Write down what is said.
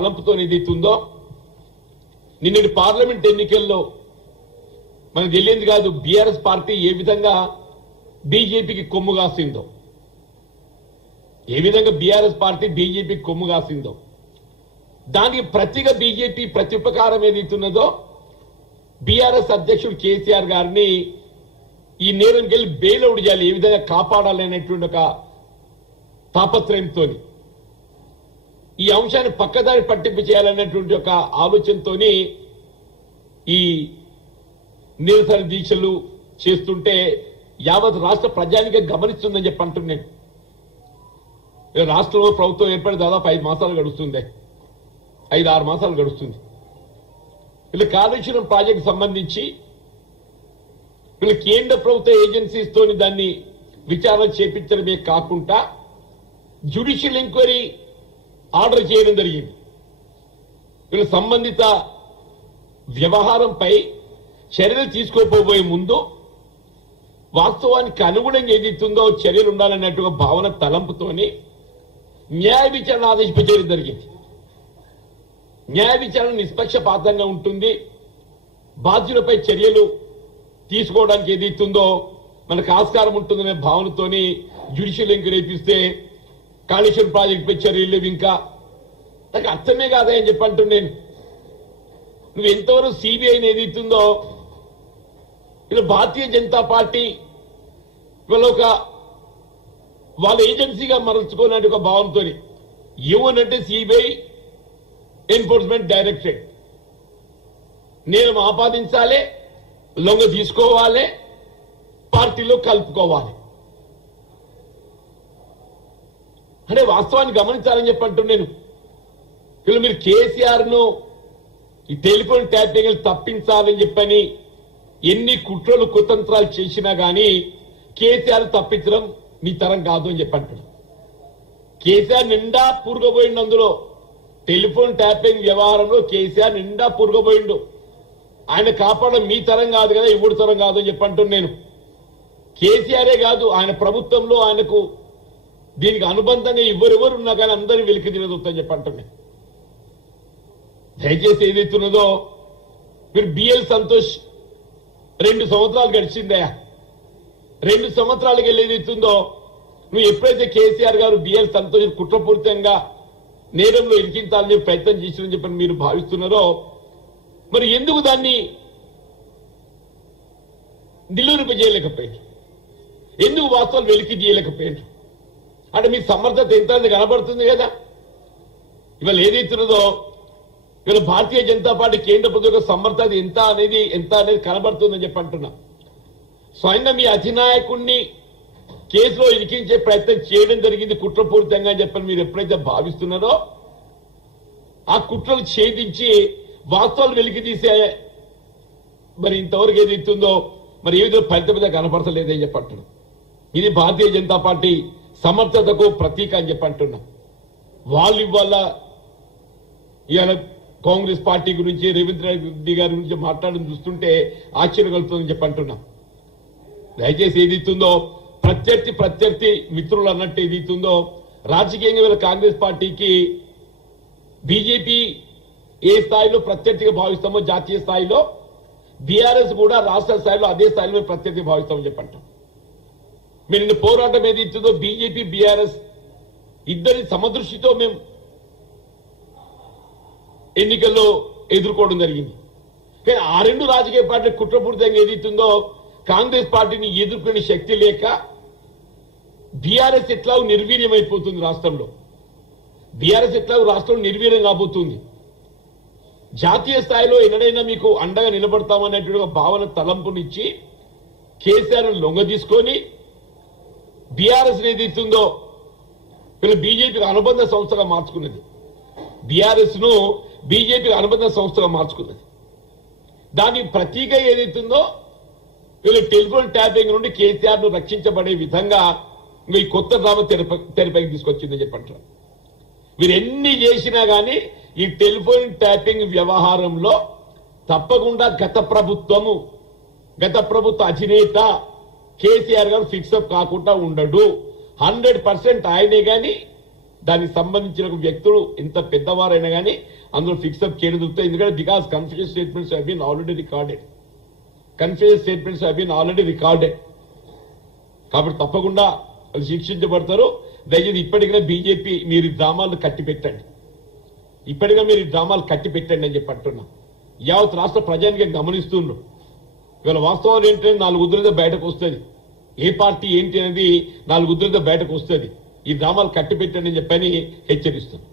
తలంపుతో ఏదైతుందో నిన్నటి పార్లమెంట్ ఎన్నికల్లో మనకు తెలియంది కాదు బీఆర్ఎస్ పార్టీ ఏ విధంగా బీజేపీకి కొమ్ము కాసిందో, ఏ విధంగా బీఆర్ఎస్ పార్టీ బీజేపీకి కొమ్ము కాసిందో దానికి ప్రతిగా బీజేపీ ప్రత్యుపకారం ఏదైతున్నదో బీఆర్ఎస్ అధ్యక్షుడు కేసీఆర్ గారిని ఈ నేరంకి వెళ్ళి బెయిల్అవుట్ చేయాలి, ఏ విధంగా కాపాడాలి అనేటువంటి ఒక తాపత్రయంతో ఈ అంశాన్ని పక్కదారి పట్టింపు చేయాలనేటువంటి ఒక ఆలోచనతో ఈ నిరసన దీక్షలు చేస్తుంటే యావత్ రాష్ట్ర ప్రజానికే గమనిస్తుందని చెప్పి అంటున్నాను. రాష్ట్రంలో ప్రభుత్వం ఏర్పడి దాదాపు 5 మాసాలు గడుస్తుంది, 5-6 మాసాలు గడుస్తుంది. వీళ్ళు కాళేశ్వరం ప్రాజెక్టు సంబంధించి వీళ్ళు కేంద్ర ప్రభుత్వ ఏజెన్సీస్ తోని దాన్ని విచారణ చేపించడమే కాకుండా జ్యుడిషియల్ ఎంక్వైరీ ఆర్డర్ చేయడం జరిగింది. వీళ్ళ సంబంధిత వ్యవహారంపై చర్యలు తీసుకోపోబోయే ముందు వాస్తవానికి అనుగుణంగా ఏదైతుందో చర్యలు ఉండాలన్నట్టుగా భావన తలంపుతోని న్యాయ విచారణ ఆదేశించడం జరిగింది. న్యాయ విచారణ నిష్పక్షపాతంగా ఉంటుంది, బాధ్యులపై చర్యలు తీసుకోవడానికి ఏదైతుందో మనకు ఆస్కారం ఉంటుందనే భావనతోని జ్యుడిషియల్ ఎంక్వైరీ ఇస్తే కాళేశ్వరం ప్రాజెక్టుపై చర్యలు లేవు. ఇంకా నాకు అర్థమే కాదని చెప్పి అంటున్నాను. నువ్వు ఎంతవరకు సిబిఐని ఏదైతుందో ఇలా భారతీయ జనతా పార్టీ వీళ్ళ వాళ్ళ ఏజెన్సీగా మరల్చుకోవాలంటే ఒక భావంతో ఏమనంటే సిబిఐ ఎన్ఫోర్స్మెంట్ డైరెక్టరేట్ నేరం ఆపాదించాలి, లొంగ తీసుకోవాలి, పార్టీలో కలుపుకోవాలి అంటే వాస్తవాన్ని గమనించాలని చెప్పి అంటున్నాను. వీళ్ళు మీరు కేసీఆర్ ను ఈ టెలిఫోన్ ట్యాపింగ్ తప్పించాలని చెప్పని ఎన్ని కుట్రలు కుతంత్రాలు చేసినా గానీ కేసీఆర్ తప్పించడం మీ తరం కాదు అని చెప్పి అంటున్నాడు. కేసీఆర్ నిండా పూరుకుపోయిండు, అందులో టెలిఫోన్ ట్యాపింగ్ వ్యవహారంలో కేసీఆర్ నిండా పూరుకుపోయిండు. ఆయన కాపాడడం మీ తరం కాదు కదా, ఇవ్వడు తరం కాదు అని చెప్పి అంటున్నాను నేను. కేసీఆరే కాదు ఆయన ప్రభుత్వంలో ఆయనకు దీనికి అనుబంధంగా ఎవరెవరు ఉన్నా కానీ అందరూ వెలికి తినదొద్దని చెప్పి అంటున్నాను. దయచేసి ఏదైతున్నదో మీరు బిఎల్ సంతోష్ 2 సంవత్సరాలు గడిచిందయా, 2 సంవత్సరాలకి ఏదైతుందో నువ్వు ఎప్పుడైతే కేసీఆర్ గారు బిఎల్ సంతోష్ కుట్రపూరితంగా నేరంలో ఇరికించాలని ప్రయత్నం చేసిందని చెప్పని మీరు భావిస్తున్నారో మరి ఎందుకు దాన్ని నిలువరింపజేయలేకపోయారు, ఎందుకు వాస్తవాలు వెలికి చేయలేకపోయారు అంటే మీ సమర్థత ఎంత కనబడుతుంది కదా. ఇవాళ ఏదైతున్నదో ఇవాళ భారతీయ జనతా పార్టీ కేంద్ర ప్రభుత్వ సమర్థత ఎంత అనేది కనబడుతుందని చెప్పి అంటున్నా. స్వయంగా మీ అధినాయకుడిని కేసులో ఇరికించే ప్రయత్నం చేయడం జరిగింది కుట్రపూరితంగా అని చెప్పని మీరు ఎప్పుడైతే భావిస్తున్నారో ఆ కుట్రలు ఛేదించి వాస్తవాలు వెలికి తీసే మరి ఇంతవరకు ఏదైతుందో మరి ఏ విధంగా ఫలితం కనపడతలేదని చెప్పి అంటున్నా. ఇది భారతీయ జనతా పార్టీ సమర్థతకు ప్రతీక అని చెప్పి అంటున్నా. వాళ్ళు ఇవాళ ఇవాళ కాంగ్రెస్ పార్టీ గురించి రేవంత్ రెడ్డి గారి గురించి మాట్లాడడం చూస్తుంటే ఆశ్చర్యం కలుగుతుందని చెప్పి అంటున్నా. దయచేసి ఏదైతుందో ప్రత్యర్థి మిత్రులు అన్నట్టు ఏదైతుందో రాజకీయంగా వీళ్ళ కాంగ్రెస్ పార్టీకి బీజేపీ ఏ స్థాయిలో ప్రత్యర్థిగా భావిస్తామో జాతీయ స్థాయిలో బీఆర్ఎస్ కూడా రాష్ట్ర స్థాయిలో అదే స్థాయిలో ప్రత్యర్థిగా భావిస్తామని చెప్పంటాం. మీరు నిన్న పోరాటం ఏదైతుందో బీజేపీ బీఆర్ఎస్ ఇద్దరి సమదృష్టితో మేము ఎన్నికల్లో ఎదుర్కోవడం జరిగింది. కానీ ఆ 2 రాజకీయ పార్టీల కుట్రపూరితంగా ఏదైతుందో కాంగ్రెస్ పార్టీని ఎదుర్కొనే శక్తి లేక బీఆర్ఎస్ ఎట్లా నిర్వీర్యం అయిపోతుంది రాష్ట్రంలో, బీఆర్ఎస్ ఎట్లా రాష్ట్రంలో నిర్వీర్యం కాబోతుంది. జాతీయ స్థాయిలో ఎన్నడైనా మీకు అండగా నిలబడతామనేటువంటి భావన తలంపునిచ్చి కేసీఆర్ లొంగ తీసుకొని బీఆర్ఎస్ ఏదైతుందో వీళ్ళు బీజేపీకి అనుబంధ సంస్థగా మార్చుకున్నది, బీఆర్ఎస్ ను బీజేపీకి అనుబంధ సంస్థగా మార్చుకున్నది. దాని ప్రతీక ఏదైతుందో వీళ్ళు టెలిఫోన్ ట్యాపింగ్ నుండి కేసీఆర్ ను రక్షించబడే విధంగా ఈ కొత్త డ్రామా తెరపైకి తీసుకొచ్చిందని చెప్పంటారు. మీరు ఎన్ని చేసినా గానీ ఈ టెలిఫోన్ ట్యాపింగ్ వ్యవహారంలో తప్పకుండా గత ప్రభుత్వ అధినేత కేసీఆర్ గారు ఫిక్సప్ కాకుండా ఉండడు. 100% ఆయనే గాని దానికి సంబంధించిన వ్యక్తులు ఎంత పెద్దవారైనా కానీ అందులో ఫిక్సప్ చేయడం దొరుకుతాయి. ఎందుకంటే because confusion statements have been already recorded. Confusion statements have been already recorded. కాబట్టి తప్పకుండా అది శిక్షించబడతారు. దయచేసి ఇప్పటికైనా బీజేపీ మీరు డ్రామాలు కట్టి పెట్టండి. ఇప్పటిగా మీరు డ్రామాలు కట్టి పెట్టండి అని చెప్పి అంటున్నా. యావత్ రాష్ట్ర ప్రజానికి గమనిస్తున్నారు. ఇవాళ వాస్తవాలు ఏంటంటే 4 ఉద్యోగులతో బయటకు వస్తుంది. ఏ పార్టీ ఏంటి అనేది 4 ఉద్యోగులతో బయటకు వస్తుంది. ఈ డ్రామాలు కట్టి పెట్టండి అని చెప్పని హెచ్చరిస్తున్నారు.